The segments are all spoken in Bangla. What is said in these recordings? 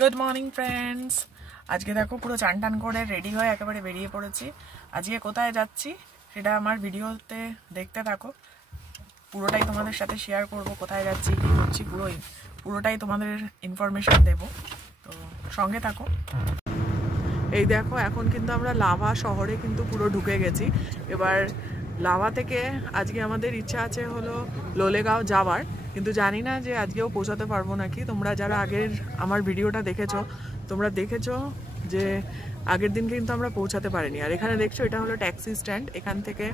Good morning friends. আজকে দেখো পুরো চান টান করে রেডি হয়ে একেবারে বেরিয়ে পড়েছি। আজকে কোথায় যাচ্ছি সেটা আমার ভিডিওতে দেখতে থাকো, পুরোটাই তোমাদের সাথে শেয়ার করব। কোথায় যাচ্ছি, কী করছি, পুরোটাই তোমাদের ইনফরমেশন দেব, তো সঙ্গে থাকো। এই দেখো এখন কিন্তু আমরা লাভা শহরে কিন্তু পুরো ঢুকে গেছি। এবার লাভা থেকে আজকে আমাদের ইচ্ছা আছে হলো লোলেগাঁও যাওয়ার, কিন্তু জানি না যে আজকেও পৌঁছাতে পারবো নাকি। তোমরা যারা আগের আমার ভিডিওটা দেখেছো তোমরা দেখেছো যে আগের দিন কিন্তু আমরা পৌঁছাতে পারিনি। আর এখানে দেখছো এটা হলো ট্যাক্সি স্ট্যান্ড, এখান থেকে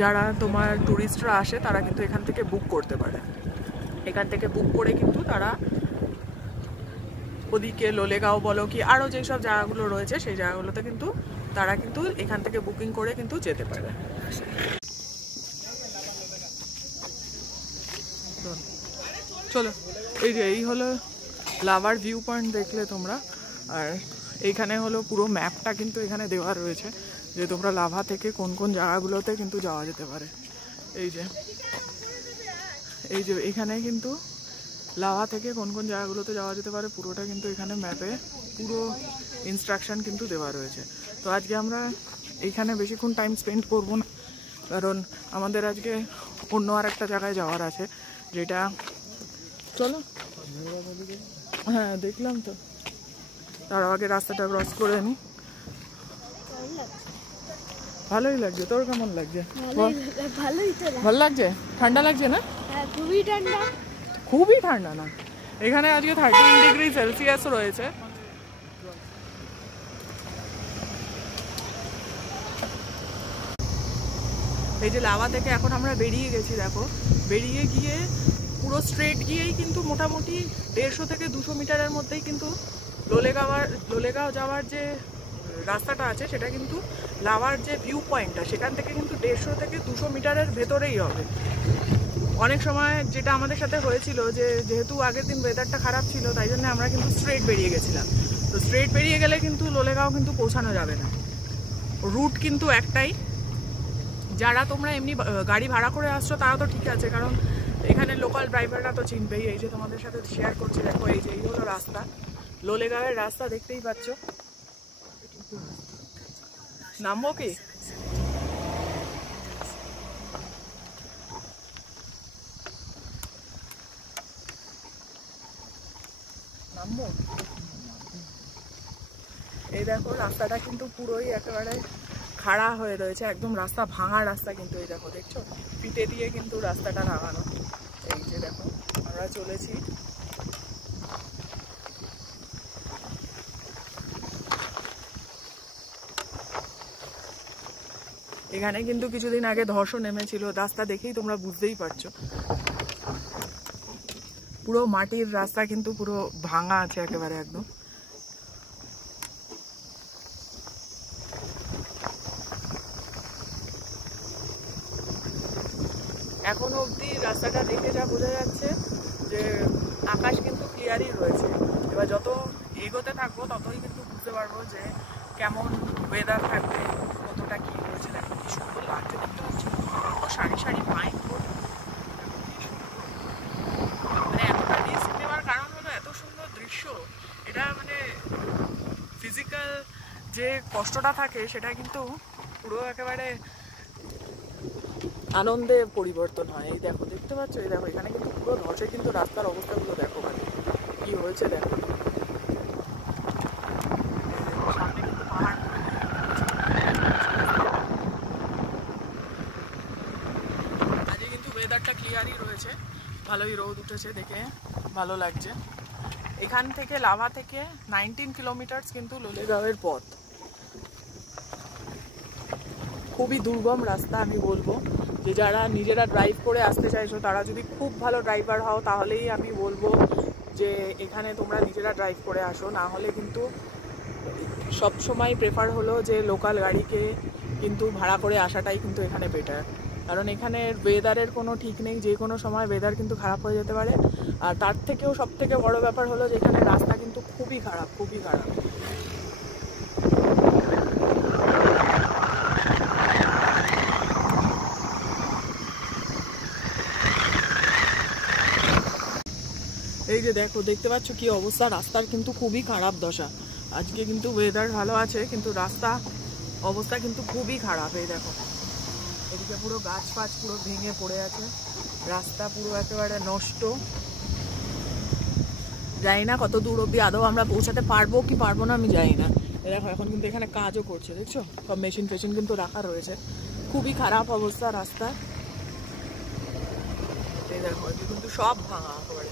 যারা তোমার ট্যুরিস্টরা আসে তারা কিন্তু এখান থেকে বুক করতে পারে। এখান থেকে বুক করে কিন্তু তারা ওদিকে লোলেগাঁও বলো কি আরও যেসব জায়গাগুলো রয়েছে সেই জায়গাগুলোতে কিন্তু তারা কিন্তু এখান থেকে বুকিং করে কিন্তু যেতে পারে। চলো, এই হলো লাভার ভিউ পয়েন্ট, দেখলে তোমরা। আর এইখানে হলো পুরো ম্যাপটা কিন্তু এখানে দেওয়া রয়েছে যে তোমরা লাভা থেকে কোন কোন জায়গাগুলোতে কিন্তু যাওয়া যেতে পারে। এই যে এখানে কিন্তু লাভা থেকে কোন কোন জায়গাগুলোতে যাওয়া যেতে পারে পুরোটা কিন্তু এখানে ম্যাপে পুরো ইনস্ট্রাকশন কিন্তু দেওয়া রয়েছে। তো আজকে আমরা এইখানে বেশিক্ষণ টাইম স্পেন্ড করব না, কারণ আমাদের আজকে অন্য আর একটা জায়গায় যাওয়ার আছে, যেটা চলো হ্যাঁ দেখলাম তো, তার আগে রাস্তাটা ক্রস করে নি। ভালোই লাগছে, তোর কেমন লাগছে? ভালো লাগছে? ঠান্ডা লাগছে না? খুবই ঠান্ডা। খুবই ঠান্ডা না, এখানে আজকে 13 ডিগ্রি সেলসিয়াস রয়েছে। এই যে লাভা থেকে এখন আমরা বেরিয়ে গেছি, দেখো বেরিয়ে গিয়ে পুরো স্ট্রেট গিয়েই কিন্তু মোটামুটি 150 থেকে 200 মিটারের মধ্যেই কিন্তু লোলেগাঁও যাওয়ার যে রাস্তাটা আছে সেটা কিন্তু লাভার যে ভিউ পয়েন্টটা সেখান থেকে কিন্তু 150 থেকে 200 মিটারের ভেতরেই হবে। অনেক সময় যেটা আমাদের সাথে হয়েছিল যে যেহেতু আগের দিন ওয়েদারটা খারাপ ছিল তাই জন্য আমরা কিন্তু স্ট্রেট বেরিয়ে গেছিলাম। তো স্ট্রেট বেরিয়ে গেলে কিন্তু লোলেগাঁও কিন্তু পৌঁছানো যাবে না, রুট কিন্তু একটাই। যারা তোমরা এমনি গাড়ি ভাড়া করে আসছো তারা তো ঠিক আছে, কারণ এখানে লোকাল ড্রাইভাররা তো চিনবেই। এই যে তোমাদের সাথে শেয়ার করছি, দেখো এই যে এই হলো রাস্তা, লোলেগাঁওয়ের রাস্তা, দেখতেই পাচ্ছ। নামবো কি? নামবো? এই দেখো রাস্তাটা কিন্তু পুরোই একেবারে খাড়া হয়ে রয়েছে, একদম রাস্তা ভাঙা রাস্তা কিন্তু। এই দেখো দেখছো পিটে দিয়ে কিন্তু রাস্তাটা লাগানো। এই যে দেখো আমরা চলেছি, এখানে কিন্তু কিছুদিন আগে ধর্ষণ নেমেছিল, রাস্তা দেখেই তোমরা বুঝতেই পারছো। পুরো মাটির রাস্তা কিন্তু পুরো ভাঙা আছে একেবারে একদম। এখনো অবধি রাস্তাটা দেখে যা বোঝা যাচ্ছে যে আকাশ কিন্তু ক্লিয়ারই রয়েছে। এবার যত এগোতে থাকবো ততই কিন্তু বুঝতে পারবো যে কেমন ওয়েদার থাকবে, কতটা কি রয়েছে। দেখো কি সুন্দর লাগছে, দেখতে পাচ্ছি সারি সারি পাইন। মানে এতটা রিস্ক নেওয়ার কারণ হলো এত সুন্দর দৃশ্য, এটা মানে ফিজিক্যাল যে কষ্টটা থাকে সেটা কিন্তু পুরো একেবারে আনন্দে পরিবর্তন হয়। এই দেখো দেখতে পাচ্ছ, এই দেখো এখানে কিন্তু পুরো ধসে কিন্তু রাস্তার অবস্থাগুলো দেখো মানে কি হয়েছে। দেখো সামনে কিন্তু পাহাড়, আজকে কিন্তু ওয়েদারটা ক্লিয়ারই রয়েছে, ভালোই রোদ উঠেছে, দেখে ভালো লাগছে। এখান থেকে লাভা থেকে 19 কিলোমিটার কিন্তু লোলেগাঁওয়ের পথ। খুবই দুর্গম রাস্তা, আমি বলবো যে যারা নিজেরা ড্রাইভ করে আসতে চাইছো তারা যদি খুব ভালো ড্রাইভার হও তাহলেই আমি বলবো যে এখানে তোমরা নিজেরা ড্রাইভ করে আসো, না হলে কিন্তু সব সময় প্রেফার হলো যে লোকাল গাড়িকে কিন্তু ভাড়া করে আসাটাই কিন্তু এখানে বেটার। কারণ এখানে ওয়েদারের কোনো ঠিক নেই, যে কোনো সময় ওয়েদার কিন্তু খারাপ হয়ে যেতে পারে। আর তার থেকেও সব থেকে বড় ব্যাপার হলো যে এখানে রাস্তা কিন্তু খুবই খারাপ, খুবই খারাপ। এই যে যে দেখো, দেখতে পাচ্ছ কি অবস্থা, রাস্তার কিন্তু খুবই খারাপ দশা। আজকে কিন্তু ওয়েদার ভালো আছে, কিন্তু রাস্তা অবস্থা কিন্তু খুবই খারাপ। এই দেখো, এদিকে পুরো গাছ ফাছ পুরো ভেঙে পড়ে আছে, রাস্তা পুরো একেবারে নষ্ট। জানি না কত দূর অব্দি আদৌ আমরা পৌঁছাতে পারবো কি পারবো না, আমি জানি না। দেখো এখন কিন্তু এখানে কাজও করছে, দেখছো সব মেশিন ফেশিন কিন্তু রাখা রয়েছে। খুবই খারাপ অবস্থা রাস্তা। এই দেখো কিন্তু সব ভাঙা একেবারে।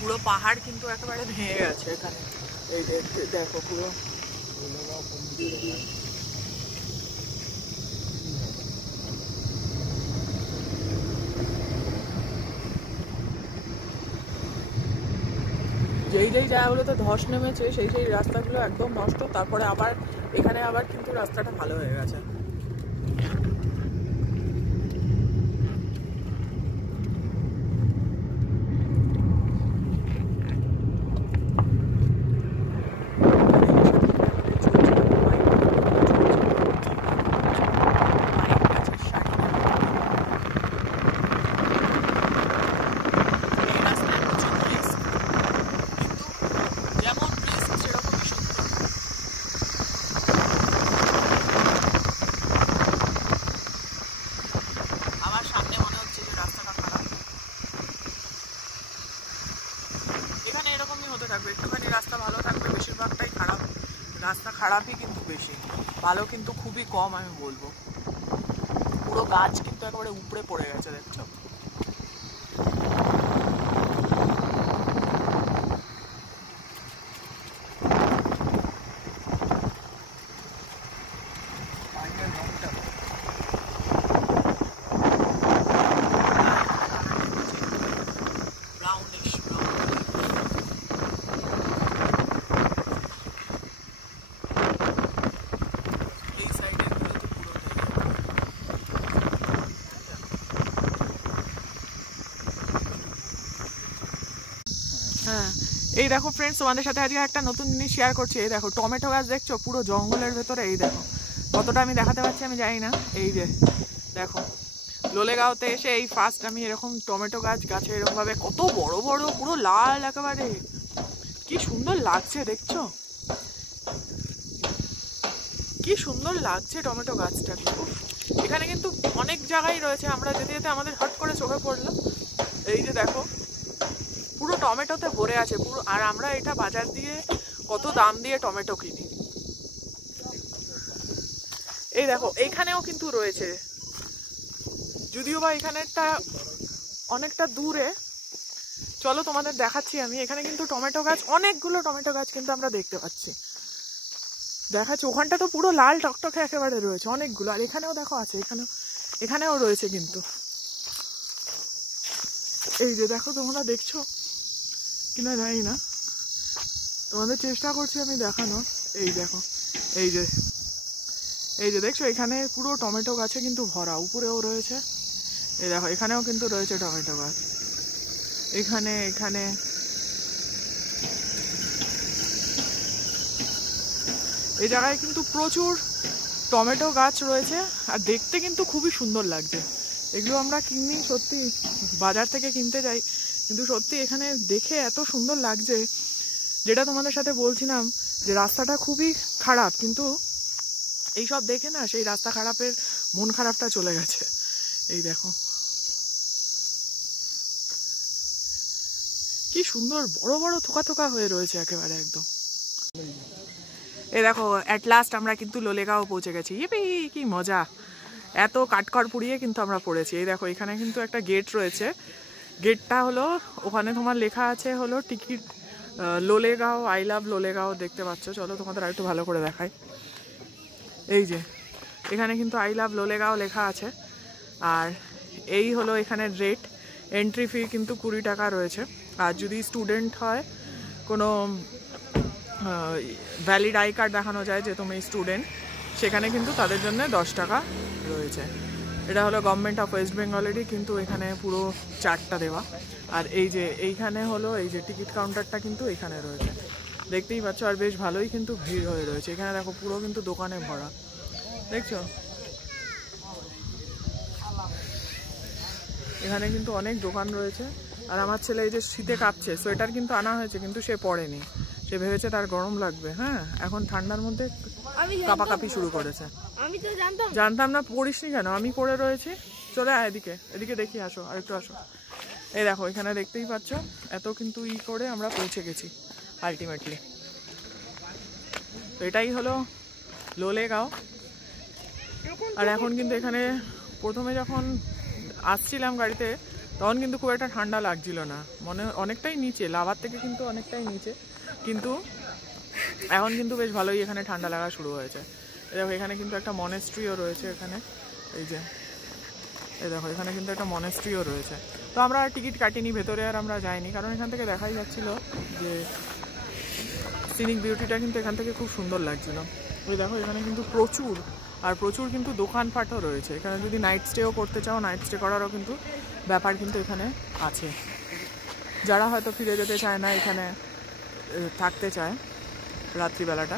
পুরো পাহাড় কিন্তু একেবারে ভেঙে গেছে এখানে। এই দেখো পুরো যেই যেই জায়গাগুলোতে ধস নেমেছে সেই সেই রাস্তাগুলো একদম নষ্ট। তারপরে আবার এখানে আবার কিন্তু রাস্তাটা ভালো হয়ে গেছে। এখানে এরকমই হতে থাকবে, একটুখানি রাস্তা ভালো থাকবে, বেশিরভাগটাই খারাপ। রাস্তা খারাপই কিন্তু বেশি, ভালো কিন্তু খুবই কম আমি বলবো। পুরো গাছ কিন্তু একেবারে উপড়ে পড়ে গেছে, দেখছো। হ্যাঁ, এই দেখো ফ্রেন্ডস, তোমাদের সাথে আজকে একটা নতুন জিনিস শেয়ার করছি। এই দেখো টমেটো গাছ, দেখছো পুরো জঙ্গলের ভেতরে। এই দেখো কতটা আমি দেখাতে পারছি আমি জানি না। এই যে দেখো, লোলেগাঁওতে এসে এই ফার্স্ট আমি এরকম টমেটো গাছে এরকম ভাবে কত বড় বড় পুরো লাল একেবারে, কি সুন্দর লাগছে দেখছো, কি সুন্দর লাগছে টমেটো গাছটা। এখানে কিন্তু অনেক জায়গায় রয়েছে, আমরা যেতে যেতে আমাদের হট করে চোখে পড়লো। এই যে দেখো পুরো টমেটোতে ভরে আছে পুরো। আর আমরা এটা বাজার দিয়ে কত দাম দিয়ে টমেটো কিনি। এই দেখো এইখানেও কিন্তু রয়েছে, যদিও বা এখানেরটা অনেকটা দূরে। চলো তোমাদের দেখাচ্ছি আমি। এখানে কিন্তু টমেটো গাছ, অনেকগুলো টমেটো গাছ কিন্তু আমরা দেখতে পাচ্ছি, দেখাচ্ছি। ওখানটা তো পুরো লাল টকটকে একেবারে রয়েছে অনেকগুলো। আর এখানেও দেখো আছে, এখানেও রয়েছে কিন্তু। এই যে দেখো, তোমরা দেখছো কিনা জানি না, তোমাদের চেষ্টা করছি আমি দেখানো। এই দেখো, এই যে দেখছো, এখানে পুরো টমেটো গাছে কিন্তু ভরা, উপরেও রয়েছে। এই দেখো এখানেও কিন্তু রয়েছে টমেটো গাছ, এখানে এই জায়গায় কিন্তু প্রচুর টমেটো গাছ রয়েছে। আর দেখতে কিন্তু খুবই সুন্দর লাগছে। এগুলো আমরা কিনি সত্যি, বাজার থেকে কিনতে যাই, কিন্তু সত্যি এখানে দেখে এত সুন্দর লাগছে। যেটা তোমাদের সাথে বলছিলাম যে রাস্তাটা খুবই খারাপ, কিন্তু এইসব দেখে না সেই রাস্তা খারাপের মন খারাপটা চলে গেছে। এই দেখো কি সুন্দর বড় বড় থোকা থোকা হয়ে রয়েছে একেবারে একদম। এই দেখো অ্যাট লাস্ট আমরা কিন্তু লোলেগাঁও পৌঁছে গেছি। ইয়ে কি মজা, এত কাঠখড় পুড়িয়ে কিন্তু আমরা পড়েছি। এই দেখো এখানে কিন্তু একটা গেট রয়েছে, গেটটা হলো ওখানে তোমার লেখা আছে হলো ticket Lolegaon, I love Lolegaon, দেখতে পাচ্ছ। চলো তোমাদের আর একটু ভালো করে দেখাই। এই যে এখানে কিন্তু আই লাভ লোলেগাঁও লেখা আছে। আর এই হলো এখানের রেট, এন্ট্রি ফি কিন্তু 20 টাকা রয়েছে। আর যদি স্টুডেন্ট হয়, কোনো ভ্যালিড আই কার্ড দেখানো যায় যে তুমি স্টুডেন্ট, সেখানে কিন্তু তাদের জন্য 10 টাকা রয়েছে। এটা হলো গভর্নমেন্ট অফ ওয়েস্ট বেঙ্গলেরই কিন্তু এখানে পুরো চার্টটা দেওয়া। আর এই যে এইখানে হলো এই যে টিকিট কাউন্টারটা কিন্তু এখানে রয়েছে, দেখতেই পাচ্ছ। আর বেশ ভালোই কিন্তু ভিড় হয়ে রয়েছে এখানে, দেখো পুরো কিন্তু দোকানে ভরা। দেখছো এখানে কিন্তু অনেক দোকান রয়েছে। আর আমার ছেলে এই যে শীতে কাঁপছে, সোয়েটার কিন্তু আনা হয়েছে কিন্তু সে পরেনি, সে ভেবেছে তার গরম লাগবে। হ্যাঁ, এখন ঠান্ডার মধ্যে কাঁপাকাঁপি শুরু করেছে। আমি তো জানতাম না, পড়িসনি কেন? আমি পরে রয়েছি। চলে আয় এদিকে, এদিকে দেখি, আসো আরেকটু আসো। এই দেখো এখানে দেখতেই পাচ্ছ, এত কিন্তু করে আমরা পৌঁছে গেছি আলটিমেটলি। তো এটাই হলো লোলেগাঁও। আর এখন কিন্তু এখানে প্রথমে যখন আসছিলাম গাড়িতে তখন কিন্তু খুব একটা ঠান্ডা লাগছিল না, মনে অনেকটাই নিচে, লাভার থেকে কিন্তু অনেকটাই নিচে, কিন্তু এখন কিন্তু বেশ ভালোই এখানে ঠান্ডা লাগা শুরু হয়েছে। দেখো এখানে কিন্তু একটা মনেস্ট্রিও রয়েছে এখানে, এই যে এই দেখো এখানে কিন্তু একটা মনেস্ট্রিও রয়েছে। তো আমরা টিকিট কাটিনি, ভেতরে আর আমরা যাইনি, কারণ এখান থেকে দেখাই যাচ্ছিল যে সিনিক বিউটিটা কিন্তু এখান থেকে খুব সুন্দর লাগছিল। ওই দেখো এখানে কিন্তু প্রচুর কিন্তু দোকানপাটও রয়েছে। এখানে যদি নাইট স্টেও করতে চাও, নাইট স্টে করারও কিন্তু ব্যাপার কিন্তু এখানে আছে। যারা হয়তো ফিরে যেতে চায় না, এখানে থাকতে চায় রাত্রিবেলাটা,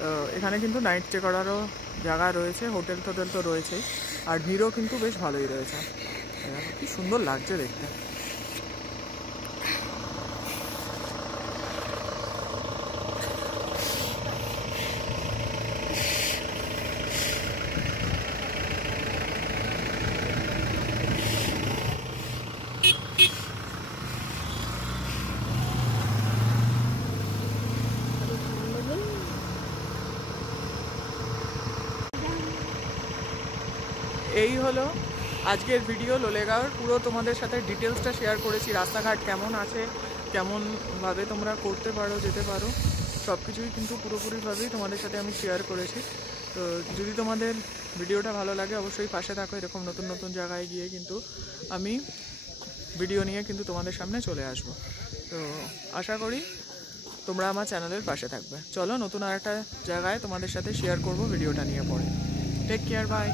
তো এখানে কিন্তু নাইট স্টে করারও জায়গা রয়েছে, হোটেল টোটেল তো রয়েছেই, আর ভিড়ও কিন্তু বেশ ভালোই রয়েছে। কি সুন্দর লাগছে দেখতে। এই হলো আজকের ভিডিও লোলেগাঁওর। পুরো তোমাদের সাথে ডিটেলসটা শেয়ার করেছি, রাস্তাঘাট কেমন আছে, কেমনভাবে তোমরা করতে পারো, যেতে পারো, সব কিছুই কিন্তু পুরোপুরিভাবেই তোমাদের সাথে আমি শেয়ার করেছি। তো যদি তোমাদের ভিডিওটা ভালো লাগে অবশ্যই পাশে থাকো, এরকম নতুন নতুন জায়গায় গিয়ে কিন্তু আমি ভিডিও নিয়ে কিন্তু তোমাদের সামনে চলে আসব। তো আশা করি তোমরা আমার চ্যানেলের পাশে থাকবে। চলো নতুন আর একটা জায়গায় তোমাদের সাথে শেয়ার করব ভিডিওটা নিয়ে পরে। Take care, by.